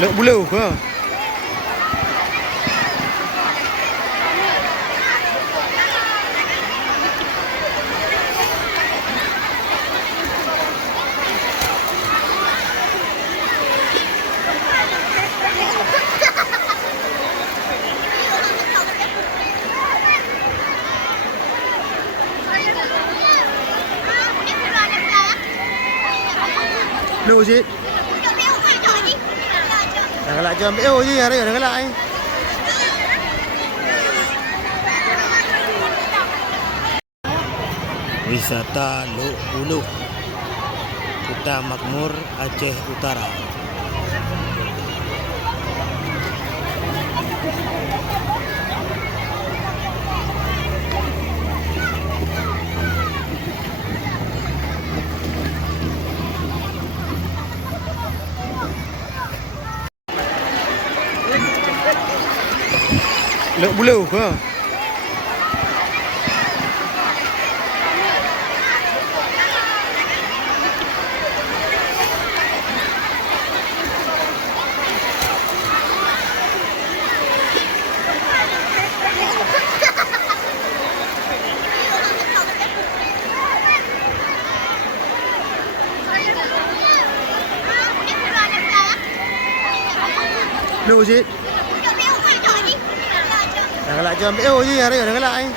Lợn bulu ke? Đâu gì? Đừng lại cho béo gì ở đây, đừng lại. Wisata Luk Bulu, Kota Makmur, Aceh Utara. Lợn bulu ke? Đâu gì? Đừng lại cho béo gì ở đây, đừng lại.